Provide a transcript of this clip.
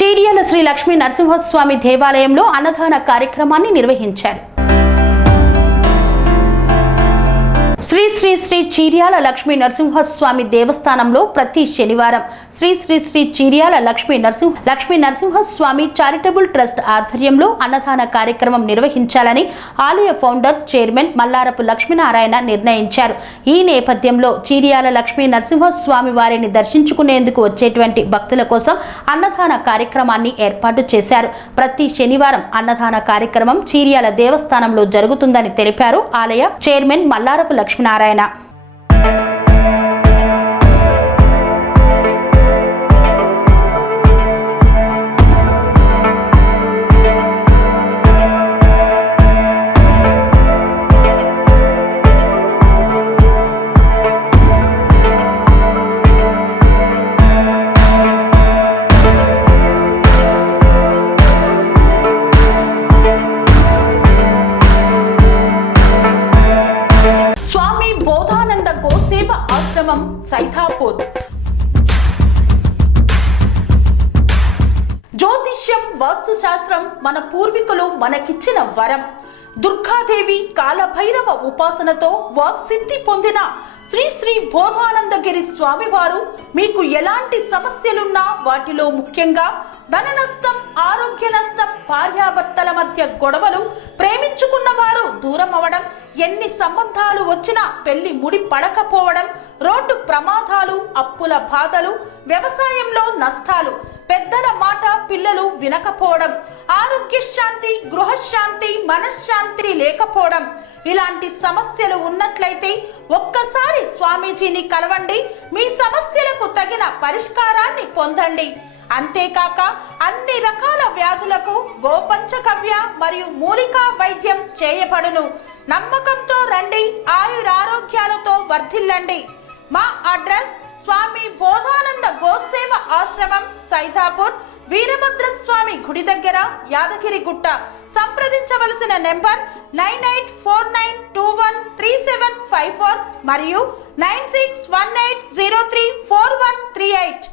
చీర్యాల శ్రీ లక్ష్మీ నరసింహస్వామి దేవాలయంలో అన్నదాన కార్యక్రమాన్ని నిర్వహించారు. శ్రీ శ్రీ శ్రీ చీర్యాల లక్ష్మీ నరసింహస్వామి దేవస్థానంలో ప్రతి శనివారం శ్రీ శ్రీ శ్రీ చీర్యాల లక్ష్మీ నరసింహస్వామి చారిటబుల్ ట్రస్ట్ ఆధ్వర్యంలో అన్నదాన కార్యక్రమం నిర్వహించాలని ఆలయ ఫౌండర్ చైర్మన్ మల్లారపు లక్ష్మీనారాయణ నిర్ణయించారు. ఈ నేపథ్యంలో చీర్యాల లక్ష్మీ నరసింహస్వామి వారిని దర్శించుకునేందుకు వచ్చేటువంటి భక్తుల కోసం అన్నదాన కార్యక్రమాన్ని ఏర్పాటు చేశారు. ప్రతి శనివారం అన్నదాన కార్యక్రమం చీర్యాల దేవస్థానంలో జరుగుతుందని తెలిపారు ఆలయ చైర్మన్ మల్లారపు లక్ష్మీనారాయణ. స్వామి బోధానంద గోసేవ ఆశ్రమం సైథాపూర్. జ్యోతిష్యం, వాస్తుశాస్త్రం మన పూర్వీకులు మనకిచ్చిన వరం. దుర్గాదేవి, కాలభైరవ ఉపాసనతో వాక్సిద్ధి పొందిన శ్రీ శ్రీ బోధానందగిరి స్వామివారు మీకు ఎలాంటి సమస్యలున్నా, వాటిలో ముఖ్యంగా ధన నష్టం, ఆరోగ్య నష్టం, భార్యాభర్తల మధ్య గొడవలు, ప్రేమించుకున్న వారు దూరం అవడం, ఎన్ని సంబంధాలు వచ్చినా పెళ్లి ముడి పడకపోవడం, రోడ్డు ప్రమాదాలు, అప్పుల బాధలు, వ్యవసాయంలో నష్టాలు, పెద్దల మాట పిల్లలు వినకపోవడం, ఆరోగ్య శాంతి, గృహశాంతి, మనశ్శాంతి లేకపోవడం, ఇలాంటి సమస్యలు ఉన్నట్లయితే ఒక్కసారి స్వామీజీని కలవండి. మీ సమస్యలకు తగిన పరిష్కారాన్ని పొందండి. అంతేకాక అన్ని రకాల వ్యాధులకు గోపంచకవ్య మరియు మూలికా వైద్యం చేయబడును. నమ్మకంతో రండి, ఆయురారోగ్యాలతో వర్ధిల్లండి. మా అడ్రస్ స్వామి బోధానంద గోసేవ ఆశ్రమం, సైథాపూర్, వీరభద్రస్వామి గుడి దగ్గర, యాదగిరిగుట్ట. సంప్రదించవలసిన నెంబర్ 9849213754 మరియు 9618034138.